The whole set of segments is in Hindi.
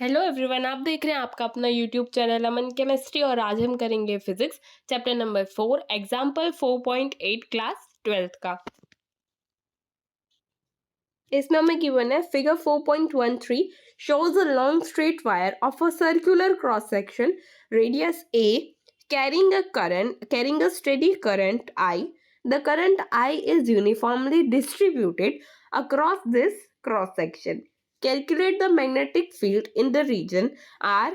हेलो एवरीवन, आप देख रहे हैं आपका अपना यूट्यूब चैनल अमन केमिस्ट्री और आज हम करेंगे physics chapter number 4 example 4.8 class 12th का। इसमें हमें गिवन है figure 4.13 shows a long straight wire of a circular cross section radius a carrying a steady current I. The current I is uniformly distributed across this cross section. Calculate the magnetic field in the region R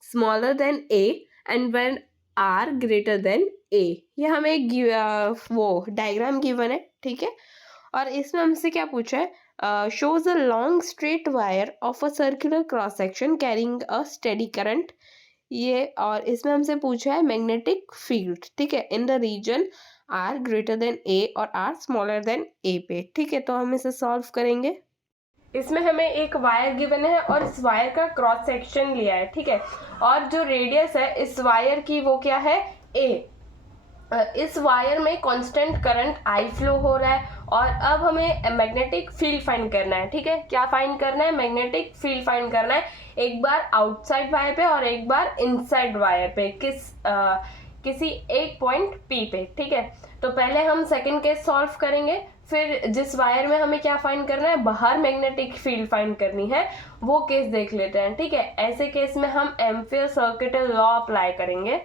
smaller than A and when R greater than A. ये हमें वो डायग्राम गिवन है, ठीक है। और इसमें हमसे क्या पूछा है, shows a long straight wire of a circular cross section carrying a steady current. ये और इसमें हमसे पूछा है मैग्नेटिक फील्ड, ठीक है, in the region R greater than A और आर स्मॉलर देन ए पे, ठीक है। तो हम इसे सॉल्व करेंगे। इसमें हमें एक वायर गिवन है और इस वायर का क्रॉस सेक्शन लिया है, ठीक है। और जो रेडियस है इस वायर की वो क्या है, ए। इस वायर में कांस्टेंट करंट आई फ्लो हो रहा है और अब हमें मैग्नेटिक फील्ड फाइंड करना है, ठीक है। क्या फाइंड करना है, मैग्नेटिक फील्ड फाइंड करना है। एक बार आउटसाइड वायर पे और एक बार इनसाइड वायर पे, किसी एक पॉइंट पी पे, ठीक है। तो पहले हम सेकंड केस सॉल्व करेंगे, फिर जिस वायर में हमें क्या फाइंड करना है, बाहर मैग्नेटिक फील्ड फाइंड करनी है, वो केस देख लेते हैं, ठीक है। ऐसे केस में हम एम्पियर सर्किटल लॉ अप्लाई करेंगे।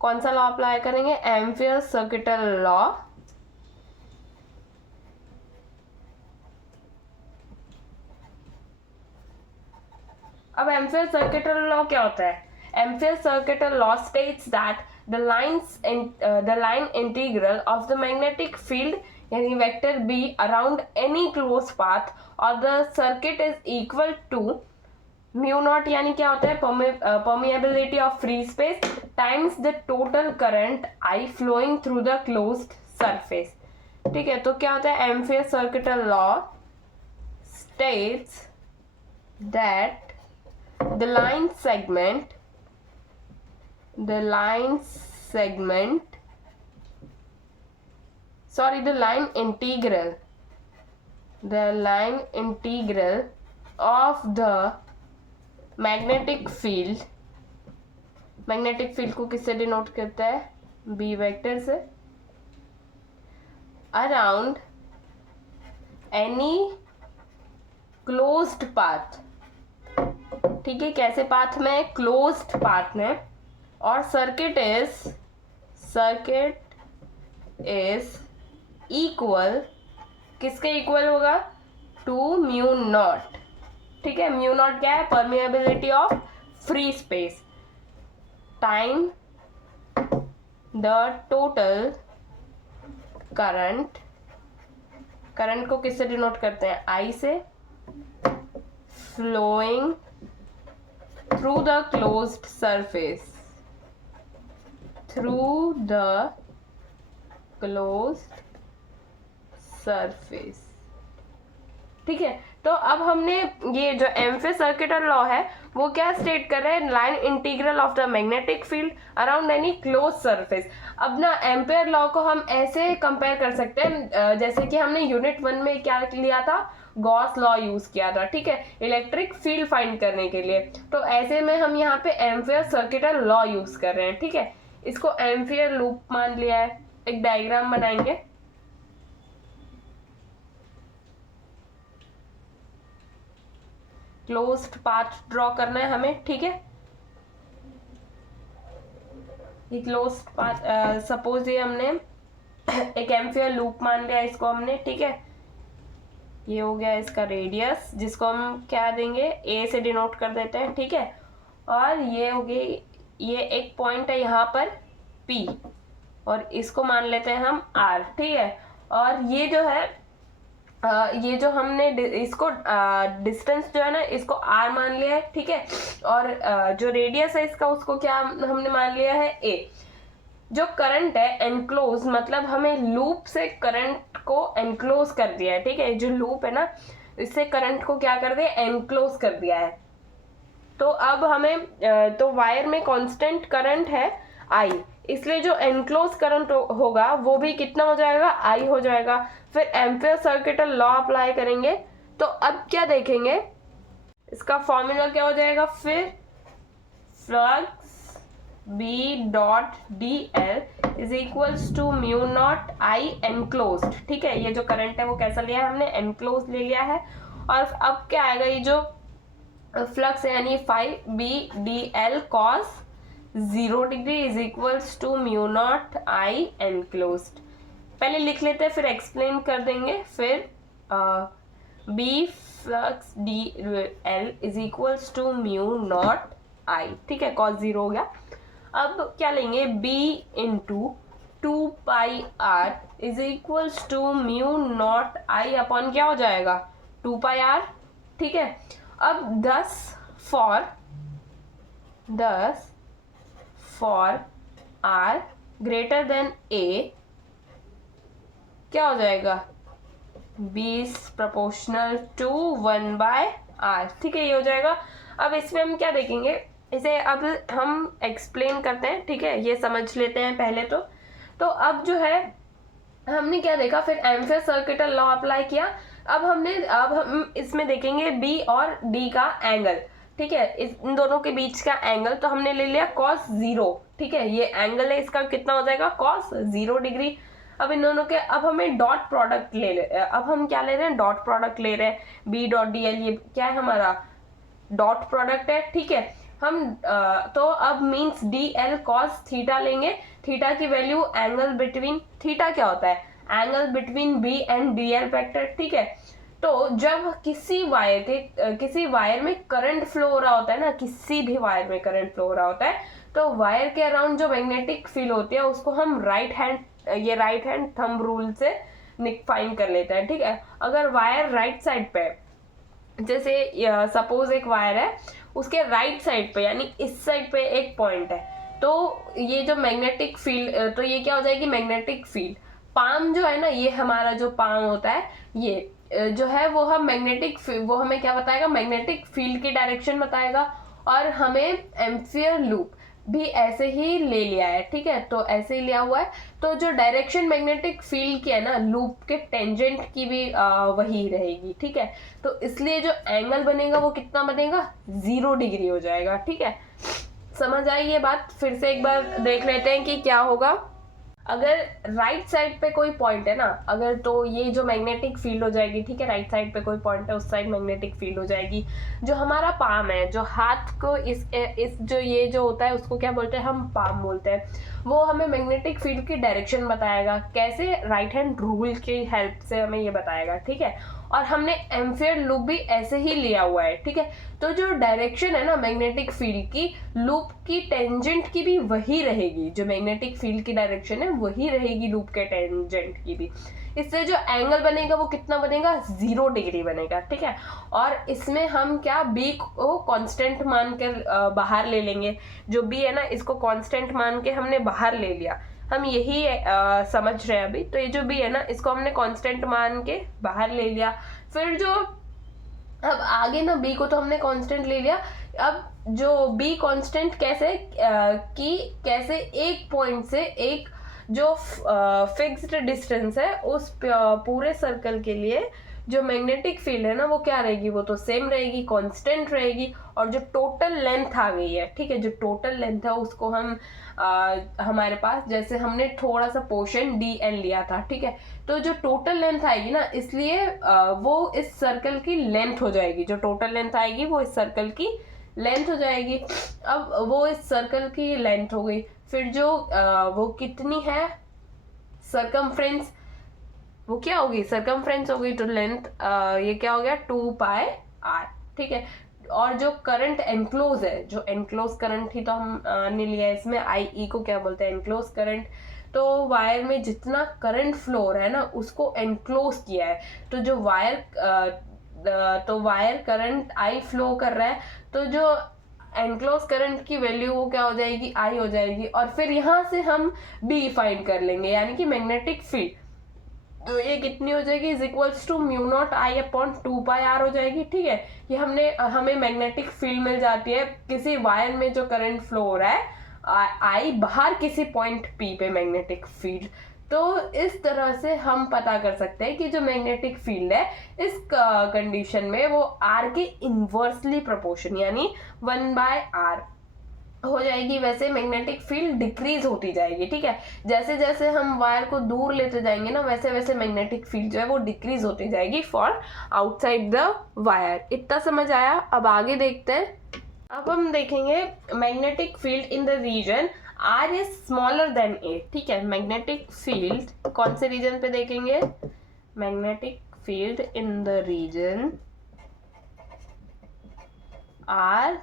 कौन सा लॉ अप्लाई करेंगे, एम्पियर सर्किटल लॉ। अब एम्पियर सर्किटल लॉ क्या होता है, Ampere circuital law states that the line integral of the magnetic field यानी vector B around any close path और the circuit is equal to mu naught, यानी क्या होता है, permeability of free space times the total current I flowing through the closed surface, ठीक है। तो क्या होता है, Ampere circuital law states that the line segment the line integral of the magnetic field को किससे डिनोट करता है, बी वेक्टर से, अराउंड एनी क्लोज्ड पाथ, ठीक है। कैसे पाथ में, क्लोज्ड पाथ में। और सर्किट इज इक्वल, किसके इक्वल होगा, टू म्यू नॉट, ठीक है। म्यू नॉट क्या है, permeability of free space time the total current को किससे डिनोट करते हैं, आई से, flowing through the closed surface ठीक है। तो अब हमने ये जो एम्पियर सर्किटल लॉ है वो क्या स्टेट कर रहे हैं, line integral of the magnetic field around any close surface. अब ना एम्पियर लॉ को हम ऐसे कंपेयर कर सकते हैं, जैसे कि हमने यूनिट 1 में क्या लिया था, गॉस लॉ यूज किया था, ठीक है, इलेक्ट्रिक फील्ड फाइंड करने के लिए। तो ऐसे में हम यहाँ पे एम्पियर सर्किटल लॉ यूज कर रहे हैं, ठीक है। इसको एम्पियर लूप मान लिया है। एक डायग्राम बनाएंगे, क्लोज्ड पाथ ड्रॉ करना है हमें, ठीक है। ये क्लोज्ड पाथ, सपोज ये हमने एक एम्पियर लूप मान लिया इसको हमने, ठीक है। ये हो गया इसका रेडियस, जिसको हम क्या देंगे, ए से डिनोट कर देते हैं, ठीक है। और ये हो गई, ये एक पॉइंट है यहाँ पर पी और इसको मान लेते हैं हम आर, ठीक है। और ये जो है, ये जो हमने इसको डिस्टेंस जो है ना, इसको आर मान लिया है, ठीक है। और जो रेडियस है इसका, उसको क्या हमने मान लिया है, ए। जो करंट है एनक्लोज, मतलब हमें लूप से करंट को एनक्लोज कर दिया है, ठीक है। जो लूप है ना, इससे करंट को क्या कर दिया, एनक्लोज कर दिया है। तो अब हमें तो वायर में कांस्टेंट करंट है आई, इसलिए जो एनक्लोज करंट होगा वो भी कितना हो जाएगा, आई हो जाएगा। फिर एम्पियर सर्किटल लॉ अप्लाई करेंगे। तो अब क्या देखेंगे, इसका फॉर्मूला क्या हो जाएगा फिर, flux B dot D L is equals to mu naught I enclosed. ठीक है, ये जो करंट है वो कैसा लिया है हमने, एनक्लोज ले लिया है। और अब क्या आएगा, ये जो फ्लक्स है यानी five B D L cos 0 degree is equals to mu naught I enclosed. पहले लिख लेते हैं फिर एक्सप्लेन कर देंगे। फिर B flux D L is equals to mu naught I, ठीक है, कॉस 0 हो गया। अब क्या लेंगे, b into 2πr is equals to mu naught I upon क्या हो जाएगा 2πr। ठीक है, अब 10 for r greater than a क्या हो जाएगा, 20 प्रोपोर्शनल टू 1/r। ठीक है, ये हो जाएगा। अब इसमें हम क्या देखेंगे, इसे अब हम एक्सप्लेन करते हैं। ठीक है, ये समझ लेते हैं पहले तो अब जो है हमने क्या देखा, फिर एम्फियर सर्किटल लॉ अप्लाई किया। अब हम इसमें देखेंगे बी और डी का एंगल। ठीक है, इन दोनों के बीच का एंगल तो हमने ले लिया cos 0। ठीक है, ये एंगल है, इसका कितना हो जाएगा cos 0 डिग्री। अब इन दोनों के अब हमें डॉट प्रोडक्ट अब हम क्या ले रहे हैं, डॉट प्रोडक्ट ले रहे हैं। बी डॉट डी एल ये क्या है, हमारा डॉट प्रोडक्ट है। ठीक है, हम तो अब means D L cos theta लेंगे। थीटा की वैल्यू एंगल बिटवीन, थीटा क्या होता है, angle between B and D L vector. ठीक है, तो जब किसी वायर में करंट फ्लो हो रहा होता है ना, किसी भी वायर में करंट फ्लो हो रहा होता है, तो वायर के अराउंड जो मैग्नेटिक फील्ड होती है उसको हम राइट हैंड थंब रूल से फाइंड कर लेते हैं। ठीक है, अगर वायर राइट साइड पे, जैसे सपोज एक वायर है, उसके राइट साइड पे यानी इस साइड पे एक पॉइंट है, तो ये जो मैग्नेटिक फील्ड, तो ये क्या हो जाएगी, मैग्नेटिक फील्ड। पाम जो है ना, ये हमारा जो पाम होता है, ये जो है वो हमें क्या बताएगा, मैग्नेटिक फील्ड की डायरेक्शन बताएगा। और हमें एम्फियर लूप भी ऐसे ही ले लिया है। ठीक है, तो ऐसे ही लिया हुआ है, तो जो डायरेक्शन मैग्नेटिक फील्ड की है ना, लूप के टेंजेंट की भी वही रहेगी। ठीक है, तो इसलिए जो एंगल बनेगा वो कितना बनेगा, 0 डिग्री हो जाएगा। ठीक है, समझ आई ये बात। फिर से एक बार देख लेते हैं कि क्या होगा। अगर राइट साइड पे कोई पॉइंट है ना, अगर तो ये जो मैग्नेटिक फील्ड हो जाएगी। ठीक है, राइट साइड पे कोई पॉइंट है, उस साइड मैग्नेटिक फील्ड हो जाएगी। जो हमारा पाम है, जो हाथ को इस जो ये जो होता है उसको क्या बोलते हैं, हम पाम बोलते हैं, वो हमें मैग्नेटिक फील्ड की डायरेक्शन बताएगा। कैसे, राइट हैंड रूल की हेल्प से हमें ये बताएगा। ठीक है, और हमने एम्फियर लूप भी ऐसे ही लिया हुआ है। ठीक है, तो जो डायरेक्शन है ना मैग्नेटिक फील्ड की, लूप की टेंजेंट की भी वही रहेगी। जो मैग्नेटिक फील्ड की डायरेक्शन है वही रहेगी लूप के टेंजेंट की भी। इससे जो एंगल बनेगा वो कितना बनेगा, 0 डिग्री बनेगा। ठीक है, और इसमें हम क्या, बी को कांस्टेंट मान कर बाहर ले लेंगे। जो बी है ना, इसको कांस्टेंट मान के हमने बाहर ले लिया। हम यही समझ रहे हैं अभी। तो ये जो बी है ना, इसको हमने कांस्टेंट मान के बाहर ले लिया। फिर जो अब आगे ना, बी को तो हमने कांस्टेंट ले लिया। अब जो बी कांस्टेंट कैसे कैसे एक पॉइंट से एक जो फिक्स्ड डिस्टेंस है उस पूरे सर्कल के लिए जो मैग्नेटिक फील्ड है ना वो क्या रहेगी, वो तो सेम रहेगी, कांस्टेंट रहेगी। और जो टोटल लेंथ आ गई है, ठीक है, जो टोटल लेंथ है उसको हम हमारे पास, जैसे हमने थोड़ा सा पोर्शन डी एन लिया था। ठीक है, तो जो टोटल लेंथ आएगी ना, इसलिए वो इस सर्कल की लेंथ हो जाएगी। जो टोटल लेंथ आएगी वो इस सर्कल की लेंथ हो जाएगी। अब वो इस सर्कल की लेंथ हो गई। फिर जो वो कितनी है, सरकमफ्रेंस, वो क्या होगी, सरकमफ्रेंस हो गई। तो लेंथ ये क्या हो गया, 2πr। ठीक है, और जो करंट एनक्लोज है, जो एनक्लोज करंट ही तो हमने लिया है इसमें, आई को क्या बोलते हैं, एनक्लोज करंट। तो वायर में जितना करंट फ्लो हो रहा है ना उसको एनक्लोज किया है। तो जो वायर करंट आई फ्लो कर रहा है, तो जो एनक्लोज करंट की वैल्यू वो क्या हो जाएगी, आई हो जाएगी। और फिर यहाँ से हम बी फाइंड कर लेंगे, यानी कि मैग्नेटिक फील्ड। तो ये कितनी हो जाएगी, is equals to mu naught I upon 2πr हो जाएगी। ठीक है, ये हमें मैग्नेटिक फील्ड मिल जाती है किसी वायर में जो करंट फ्लो हो रहा है, आई बाहर किसी पॉइंट पी पे मैग्नेटिक फील्ड। तो इस तरह से हम पता कर सकते हैं कि जो मैग्नेटिक फील्ड है इस कंडीशन में वो आर के इन्वर्सली प्रोपोर्शन यानी 1/r हो जाएगी। वैसे मैग्नेटिक फील्ड डिक्रीज होती जाएगी, ठीक है। जैसे जैसे हम वायर को दूर लेते जाएंगे ना, वैसे वैसे मैग्नेटिक फील्ड जो है वो डिक्रीज होती जाएगी फॉर आउटसाइड द वायर। इतना समझ आया? अब आगे देखते हैं। अब हम देखेंगे magnetic field in the region R is smaller than A, ठीक है। मैग्नेटिक फील्ड कौन से रीजन पे देखेंगे? Magnetic field in the region R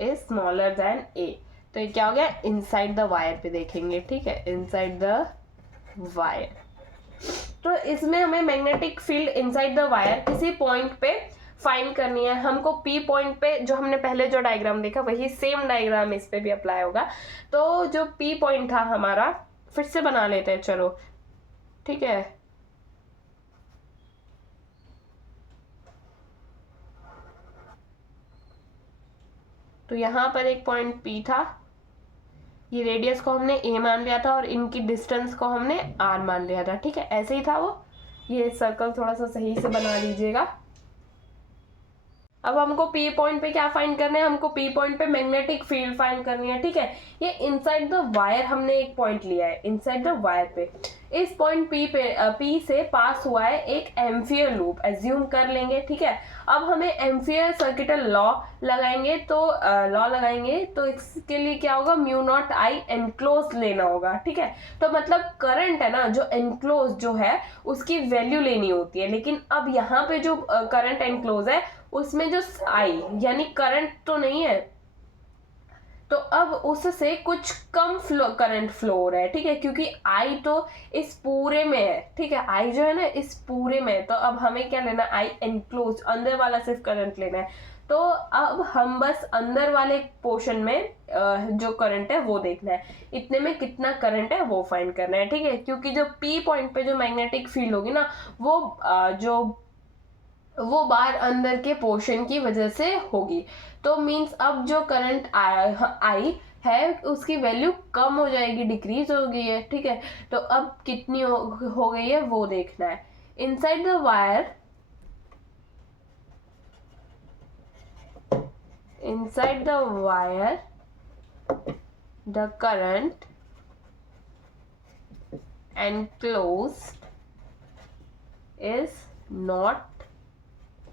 is smaller than A. तो ये क्या हो गया? इनसाइड द वायर पे देखेंगे, ठीक है, इनसाइड द वायर। तो इसमें हमें magnetic field inside the wire किसी पॉइंट पे फाइंड करनी है। हमको पी पॉइंट पे, जो हमने पहले जो डायग्राम देखा वही सेम डायग्राम इस पे भी अप्लाई होगा। तो जो पी पॉइंट था हमारा, फिर से बना लेते हैं, चलो, ठीक है। तो यहाँ पर एक पॉइंट P था, ये रेडियस को हमने A मान लिया था और इनकी डिस्टेंस को हमने R मान लिया था, ठीक है। ऐसे ही था वो। ये सर्कल थोड़ा सा सही से बना लीजिएगा। अब हमको P पॉइंट पे क्या फाइंड करना है? हमको P पॉइंट पे मैग्नेटिक फील्ड फाइंड करनी है, ठीक है। ये इनसाइड द वायर हमने एक पॉइंट लिया है, इनसाइड द वायर पे। इस पॉइंट P से पास हुआ है एक एम्फियर लूप, एज्यूम कर लेंगे, ठीक है। अब हमें एम्फियर सर्किटल लॉ लगाएंगे, तो इसके लिए क्या होगा? म्यू नॉट आई एनक्लोज लेना होगा, ठीक है। तो मतलब करंट है ना, जो एनक्लोज जो है उसकी वैल्यू लेनी होती है। लेकिन अब यहाँ पे जो करंट एनक्लोज है उसमें जो आई यानी करंट तो नहीं है, तो अब उससे कुछ कम करंट फ्लो हो रहा है, ठीक है, क्योंकि आई तो इस पूरे में है, ठीक है। आई जो है ना इस पूरे में है, तो अब हमें क्या लेना? आई एनक्लोज, अंदर वाला सिर्फ करंट लेना है। तो अब हम बस अंदर वाले पोर्शन में जो करंट है वो देखना है, इतने में कितना करंट है वो फाइंड करना है, ठीक है। क्योंकि जो पी पॉइंट पे जो मैग्नेटिक फील्ड होगी ना, वो बाहर अंदर के पोर्शन की वजह से होगी। तो मींस अब जो करंट आई है उसकी वैल्यू कम हो जाएगी, डिक्रीज हो गई है, ठीक है। तो अब कितनी हो गई है वो देखना है। Inside the wire, the current enclosed is not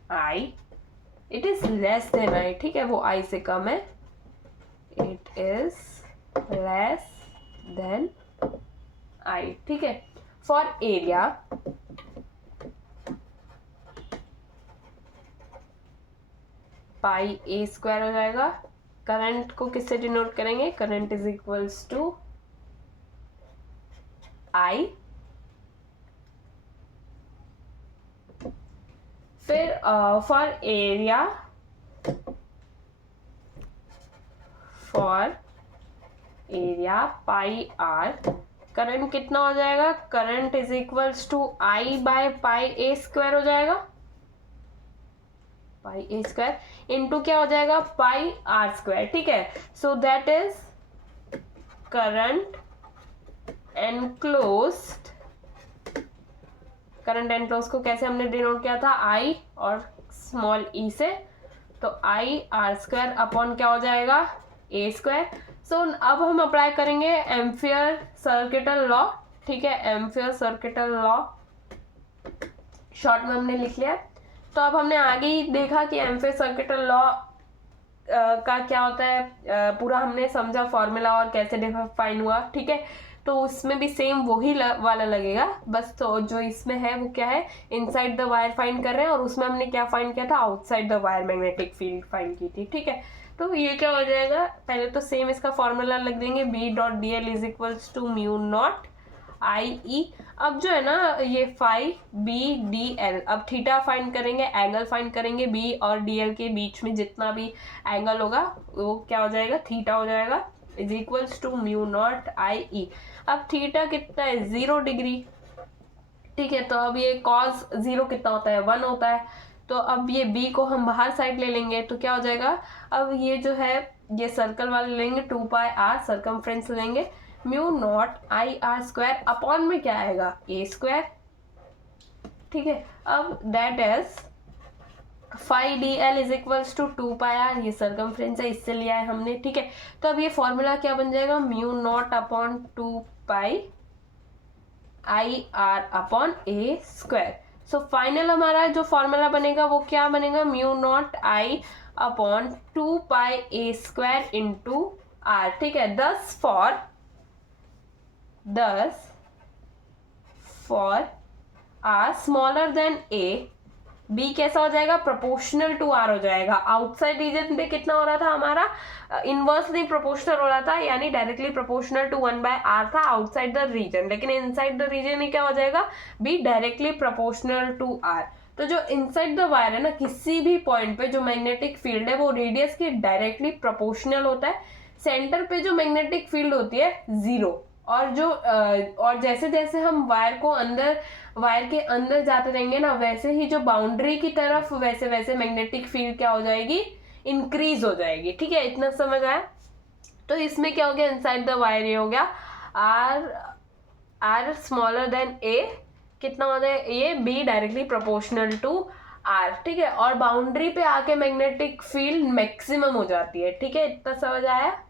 I, it is less than I, ठीक है, वो I से कम है, it is less than I, ठीक है। for area, pi a square हो जाएगा। करंट को किससे डिनोट करेंगे? Current is equals to I। फिर for area pi R, current कितना हो जाएगा? Current is equals to I by pi A square हो जाएगा। पाई ए स्क्वायर इंटू क्या हो जाएगा? पाई आर स्क्वायर, ठीक है। So that is current enclosed. Current enclose को कैसे हमने डिनोट किया था? आई और स्मॉल ई से। तो आई आर स्क्वायर अपॉन क्या हो जाएगा? ए स्क्वायर। सो अब हम अप्लाई करेंगे एम्फियर सर्किटल लॉ, ठीक है। एम्फियर सर्किटल लॉ शॉर्ट में हमने लिख लिया। तो अब हमने आगे ही देखा कि एम्फियर सर्किटल लॉ का क्या होता है, पूरा हमने समझा फॉर्मूला और कैसे डिफाइन हुआ, ठीक है। तो उसमें भी सेम वही वाला लगेगा, बस तो जो इसमें है वो क्या है? इनसाइड द वायर फाइंड कर रहे हैं और उसमें हमने क्या फाइंड किया था? Outside the wire magnetic field find की थी, ठीक है। तो ये क्या हो जाएगा? पहले तो सेम इसका फॉर्मूला लग देंगे, B dot D L is equals to mu naught I E. अब जो है ना ये फाई बी डी एल, अब थीटा फाइंड करेंगे, एंगल फाइंड करेंगे, बी और डी एल के बीच में जितना भी एंगल होगा वो क्या हो जाएगा? थीटा हो जाएगा, is equals to mu naught I E. अब थीटा कितना है? 0 डिग्री, ठीक है। तो अब ये कॉस 0 कितना होता है? 1 होता है। तो अब ये बी को हम बाहर साइड ले लेंगे, तो क्या हो जाएगा? अब ये जो है ये सर्कल वाले लेंगे 2 पाई आर, सर्कमफ्रेंस लेंगे, mu naught I R square upon में क्या आएगा ए स्क्वायर, ठीक है। अब that is phi D L is equals to 2πr, ये सर्कमफ्रेंस है, इससे लिया है हमने, ठीक है। तो अब ये फॉर्मूला क्या बन जाएगा, mu naught upon 2π I R upon A square. So final हमारा जो फॉर्मूला बनेगा वो क्या बनेगा, mu naught I upon 2π A square into R, ठीक है। दस for R smaller than A, B कैसा हो जाएगा, प्रोपोर्शनल टू आर हो जाएगा। आउटसाइड रीजन पे कितना हो रहा था हमारा, इनवर्सली प्रोपोर्शनल हो रहा था, यानी डायरेक्टली प्रोपोर्शनल टू 1/r था आउटसाइड द रीजन, लेकिन इनसाइड द रीजन में क्या हो जाएगा, B directly proportional to R. तो जो इनसाइड द वायर है ना, किसी भी पॉइंट पे जो मैग्नेटिक फील्ड है वो रेडियस के डायरेक्टली प्रोपोर्शनल होता है। सेंटर पे जो मैग्नेटिक फील्ड होती है 0, और जो और जैसे जैसे हम वायर के अंदर जाते रहेंगे ना, वैसे ही जो बाउंड्री की तरफ वैसे वैसे मैग्नेटिक फील्ड क्या हो जाएगी, इंक्रीज हो जाएगी, ठीक है। इतना समझ आया। तो इसमें क्या हो गया, इनसाइड द वायर ये हो गया आर स्मॉलर देन ए, कितना हो जाए ये, B directly proportional to R, ठीक है। और बाउंड्री पे आके मैग्नेटिक फील्ड मैक्सिमम हो जाती है, ठीक है। इतना समझ आया।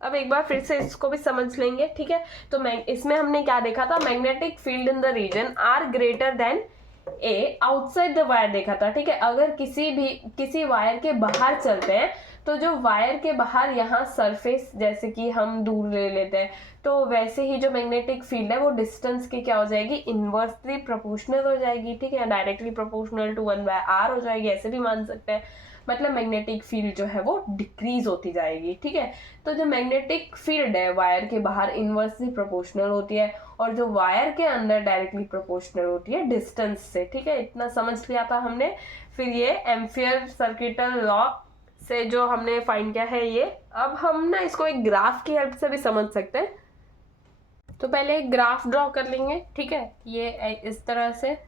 अब एक बार फिर से इसको भी समझ लेंगे, ठीक है। तो इसमें हमने क्या देखा था, magnetic field in the region R greater than A outside the wire देखा था, ठीक है। अगर किसी वायर के बाहर चलते हैं तो जो वायर के बाहर यहाँ सरफेस जैसे कि हम दूर ले लेते हैं, तो वैसे ही जो मैग्नेटिक फील्ड है वो डिस्टेंस की क्या हो जाएगी, इनवर्सली प्रोपोर्शनल हो जाएगी, ठीक है। डायरेक्टली प्रोपोर्शनल टू 1/r हो जाएगी, ऐसे भी मान सकते हैं। मतलब मैग्नेटिक फील्ड जो है वो डिक्रीज होती जाएगी, ठीक है। तो जो मैग्नेटिक फील्ड है वायर के बाहर इनवर्सली प्रोपोर्शनल होती है, और जो वायर के अंदर डायरेक्टली प्रोपोर्शनल होती है डिस्टेंस से, ठीक है। इतना समझ लिया था हमने। फिर ये एम्पियर सर्किटल लॉ से जो हमने फाइंड किया है ये, अब हम ना इसको एक ग्राफ की हेल्प से भी समझ सकते हैं। तो पहले एक ग्राफ ड्रॉ कर लेंगे, ठीक है। ये इस तरह से,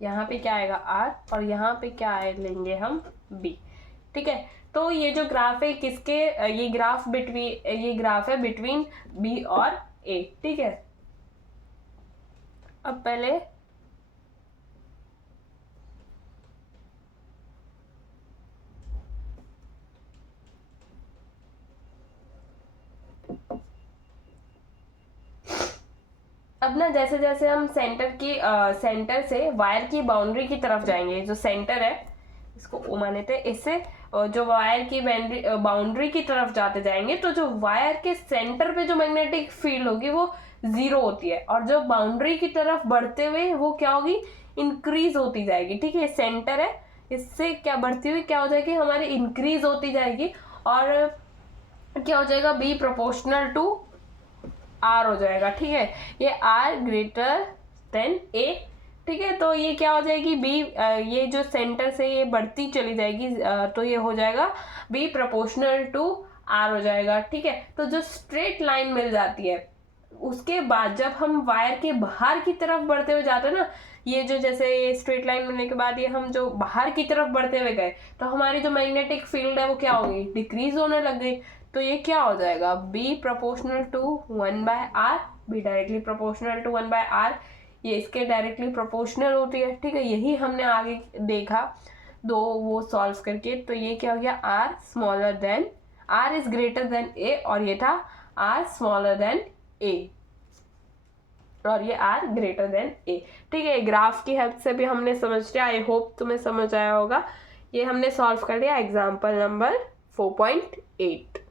यहाँ पे क्या आएगा आर, और यहाँ पे क्या आए लेंगे हम बी, ठीक है। तो ये जो ग्राफ है किसके, ये ग्राफ है बिटवीन बी और ए, ठीक है। अब पहले अब ना जैसे जैसे हम सेंटर से वायर की बाउंड्री की तरफ जाएंगे, जो सेंटर है इसको ओ मान लेते हैं, इससे जो वायर की बाउंड्री की तरफ जाते जाएंगे तो जो वायर के सेंटर पे जो मैग्नेटिक फील्ड होगी वो 0 होती है, और जो बाउंड्री की तरफ बढ़ते हुए वो क्या होगी, इंक्रीज होती जाएगी, ठीक है। सेंटर है, इससे क्या बढ़ती हुई क्या हो जाएगी हमारी, इंक्रीज होती जाएगी, और क्या हो जाएगा, बी प्रोपोर्शनल टू आर हो जाएगा, ठीक है। ये आर ग्रेटर देन ए, ठीक है। तो ये क्या हो जाएगी, बी, ये जो सेंटर से ये बढ़ती चली जाएगी, तो ये हो जाएगा बी प्रोपोर्शनल टू आर हो जाएगा, ठीक है। तो जो स्ट्रेट लाइन मिल जाती है उसके बाद जब हम वायर के बाहर की तरफ बढ़ते हुए जाते हैं ना, ये जो जैसे ये स्ट्रेट लाइन मिलने के बाद ये हम जो बाहर की तरफ बढ़ते हुए गए तो हमारी जो मैग्नेटिक फील्ड है वो क्या हो गई, डिक्रीज होने लग गई। तो ये क्या हो जाएगा, B proportional to 1/r, B directly proportional to 1/r, ये इसके डायरेक्टली प्रोपोर्शनल होती है, ठीक है। यही हमने आगे देखा दो वो सॉल्व करके। तो ये क्या हो गया, R smaller than, R is greater than A, और ये था आर स्मॉलर देन ए, और ये आर ग्रेटर देन ए, ठीक है। ग्राफ की हेल्प से भी हमने समझ लिया, आई होप तुम्हें समझ आया होगा। ये हमने सॉल्व कर लिया एग्जाम्पल नंबर 4.8।